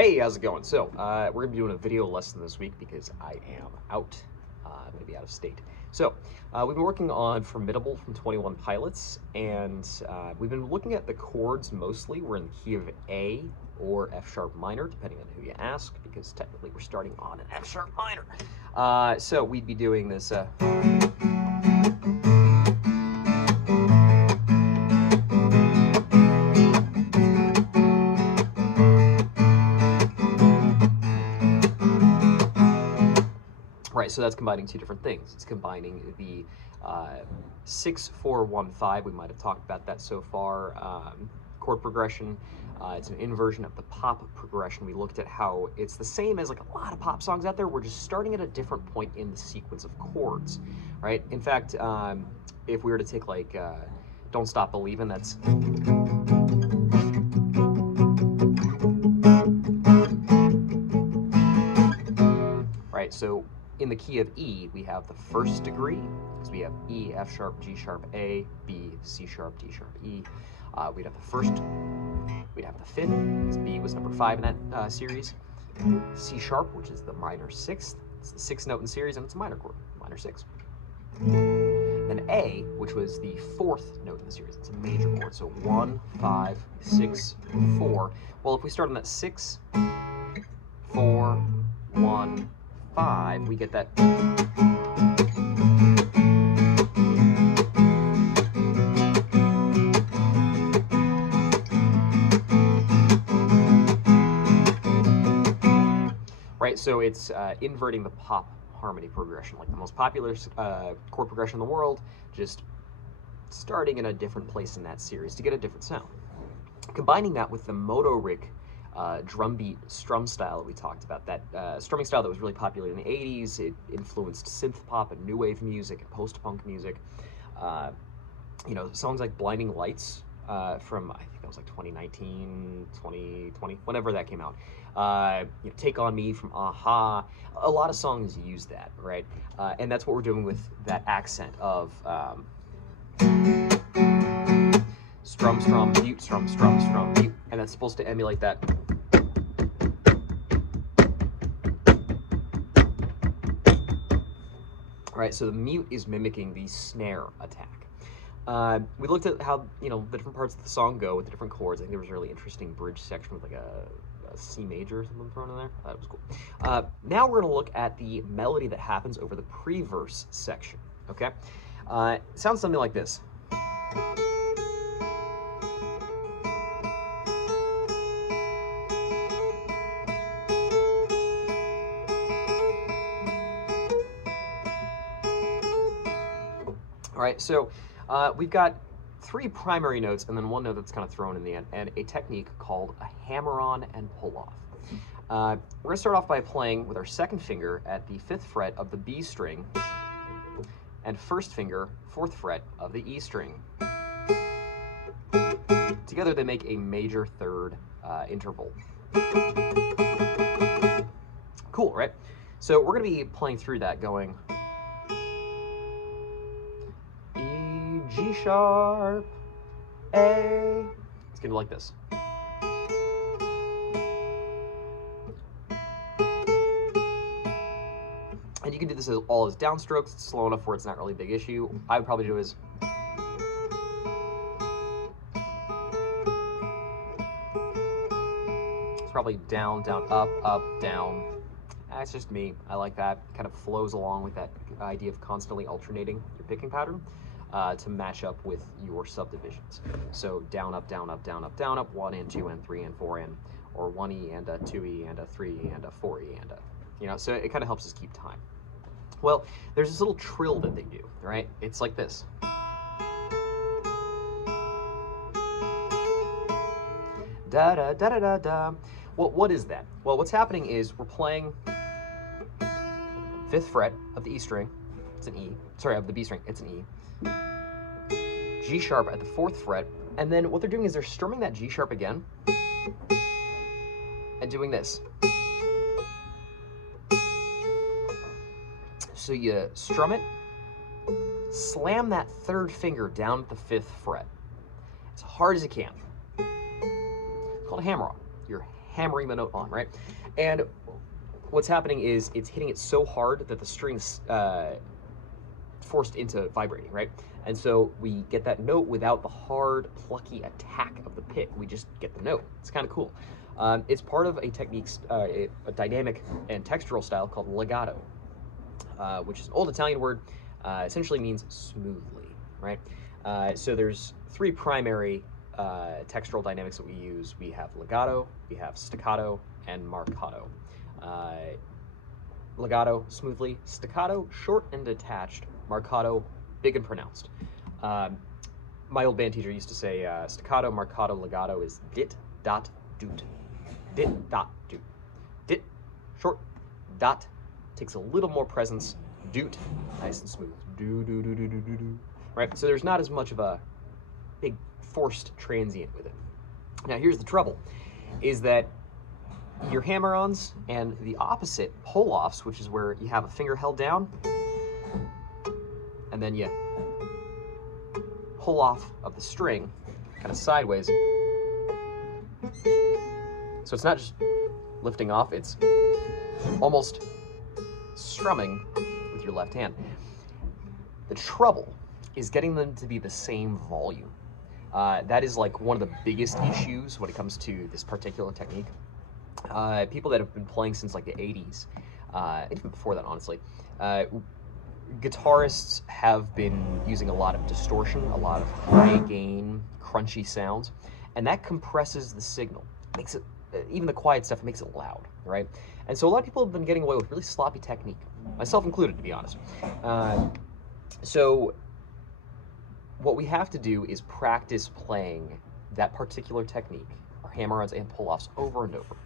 Hey, how's it going? So, we're gonna be doing a video lesson this week because I am out. I'm gonna be out of state. So, we've been working on Formidable from 21 Pilots, and we've been looking at the chords mostly. We're in the key of A or F sharp minor, depending on who you ask, because technically we're starting on an F sharp minor. So we'd be doing this. Right, so that's combining two different things. It's combining the 6-4-1-5. We might have talked about that so far. Chord progression. It's an inversion of the pop progression. We looked at how it's the same as like a lot of pop songs out there. We're just starting at a different point in the sequence of chords, right? In fact, if we were to take like "Don't Stop Believin'," that's right. So in the key of E, we have the first degree, because we have E, F sharp, G sharp, A, B, C sharp, D sharp, E. We'd have the first, we'd have the fifth, because B was number 5 in that series. C sharp, which is the minor 6th. It's the 6th note in the series, and it's a minor chord, minor 6. Then A, which was the 4th note in the series. It's a major chord, so 1, 5, 6, 4. Well, if we start on that 6, 4, 1, 5, we get that. Right, so it's inverting the pop harmony progression, like the most popular chord progression in the world, just starting in a different place in that series to get a different sound. Combining that with the moto-rig drum beat strum style that we talked about, that strumming style that was really popular in the 80s. It influenced synth pop and new wave music and post-punk music. You know, songs like Blinding Lights from, I think that was like 2019, 2020, whenever that came out. You know, Take On Me from Aha. A lot of songs use that, right? And that's what we're doing with that accent of strum, strum, mute, strum, strum, strum, mute. And that's supposed to emulate that. Right, so the mute is mimicking the snare attack. We looked at how, you know, the different parts of the song go with the different chords. I think there was a really interesting bridge section with like a C major or something thrown in there. That was cool. Now we're going to look at the melody that happens over the pre-verse section, okay? It sounds something like this. All right, so we've got 3 primary notes and then 1 note that's kind of thrown in the end, and a technique called a hammer-on and pull-off. We're going to start off by playing with our 2nd finger at the 5th fret of the B string and 1st finger, 4th fret of the E string. Together they make a major 3rd interval. Cool, right? So we're going to be playing through that going G sharp, A. It's gonna be like this. And you can do this all as downstrokes. It's slow enough where it's not really a big issue. I would probably do is it's probably down, down, up, down. That's just me. I like that. Kind of flows along with that idea of constantly alternating your picking pattern. To match up with your subdivisions. So down, up, down, up, down, up, down, up, 1 and 2 and 3 and 4 and, or 1E and a 2E and a 3E and a 4E and a, you know, so it kind of helps us keep time. Well, there's this little trill that they do, right? It's like this. Da da da da da da. Well, what is that? Well, what's happening is we're playing 5th fret of the E string. It's an E. Sorry, of the B string. It's an E. G sharp at the 4th fret, and then what they're doing is they're strumming that G sharp again and doing this. So you strum it, slam that 3rd finger down at the 5th fret as hard as you can. It's called a hammer-on. You're hammering the note on, right? And what's happening is it's hitting it so hard that the string's forced into vibrating, right? And so we get that note without the hard, plucky attack of the pick. We just get the note. It's kind of cool. It's part of a technique, a dynamic and textural style called legato, which is an old Italian word, essentially means smoothly, right? So there's three primary textural dynamics that we use. We have legato, we have staccato, and marcato. Legato, smoothly; staccato, short and detached; marcato, big and pronounced. My old band teacher used to say staccato, marcato, legato is dit, dot, doot. Dit, dot, doot. Dit, short; dot, takes a little more presence; doot, nice and smooth. Do, do, do, do, do, do, do. Right? So there's not as much of a big forced transient with it. Now here's the trouble, is that your hammer-ons and the opposite pull-offs, which is where you have a finger held down, and then you pull off of the string, kind of sideways. So it's not just lifting off, it's almost strumming with your left hand. The trouble is getting them to be the same volume. That is like one of the biggest issues when it comes to this particular technique. People that have been playing since like the 80s, even before that, honestly, guitarists have been using a lot of distortion, a lot of high gain, crunchy sounds, and that compresses the signal. Makes it, even the quiet stuff, makes it loud, right? And so a lot of people have been getting away with really sloppy technique, myself included, to be honest. So what we have to do is practice playing that particular technique, our hammer-ons and pull-offs, over and over.